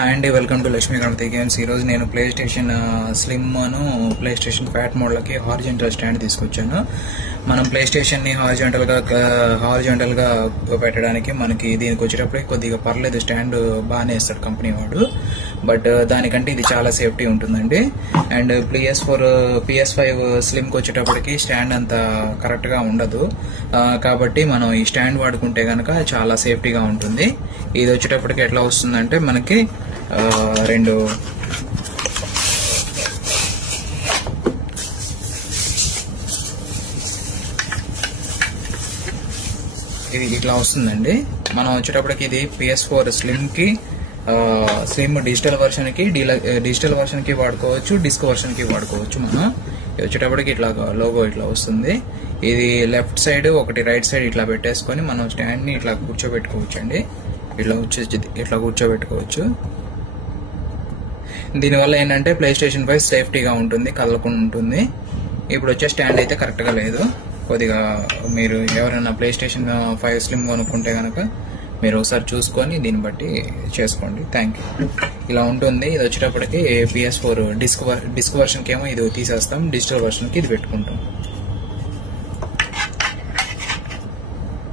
Hi అండి, welcome to Lakshmi Ganapathi games. ఈరోజు నేను PlayStation slim PlayStation fat మోడ్లకి హారిజెంటల్ స్టాండ్ తీసుకొచ్చాను. మనం ప్లే స్టేషన్ ని హారిజెంటల్ గా పెట్టడానికి మనకి దీనికి వచ్చేటప్పటికి కొద్దిగా పర్లేదు, స్టాండ్ బాగానే ఇస్తాడు కంపెనీ వాడు. బట్ దానికంటే ఇది చాలా సేఫ్టీ ఉంటుందండి. అండ్ PS5 స్లిమ్ కి వచ్చేటప్పటికి స్టాండ్ అంత కరెక్ట్ గా ఉండదు. కాబట్టి మనం ఈ స్టాండ్ వాడుకుంటే గనక చాలా సేఫ్టీగా ఉంటుంది. ఇది వచ్చేటప్పటికి ఎట్లా వస్తుందంటే మనకి రెండు ఇది ఇట్లా వస్తుందండి. మనం వచ్చేటప్పటికి ఇది PS4 స్లిమ్ డిజిటల్ వర్షన్ కి వాడుకోవచ్చు, డిస్క్ వర్షన్ కి వాడుకోవచ్చు. మనం వచ్చేటప్పటికి ఇట్లా లోగో ఇట్లా వస్తుంది. ఇది లెఫ్ట్ సైడ్ ఒకటి రైట్ సైడ్ ఇట్లా పెట్టేసుకొని మనం స్టాండ్ ని ఇట్లా కూర్చోబెట్టుకోవచ్చు అండి. ఇట్లా కూర్చోబెట్టుకోవచ్చు. దీనివల్ల ఏంటంటే ప్లే స్టేషన్ 5 సేఫ్టీగా ఉంటుంది, కదలకుండా ఉంటుంది. ఇప్పుడు వచ్చే స్టాండ్ అయితే కరెక్ట్ గా లేదు. కొద్దిగా మీరు ఎవరైనా ప్లే స్టేషన్ 5 స్లిమ్ కొనుక్కుంటే కనుక మీరు ఒకసారి చూసుకొని దీన్ని బట్టి చేసుకోండి. Thank you. ఇలా ఉంటుంది. ఇది వచ్చేటప్పటికి PS4 డిస్క్ వర్షన్ కి ఏమో ఇది తీసేస్తాం, డిజిటల్ వర్షన్ కి ఇది పెట్టుకుంటాం.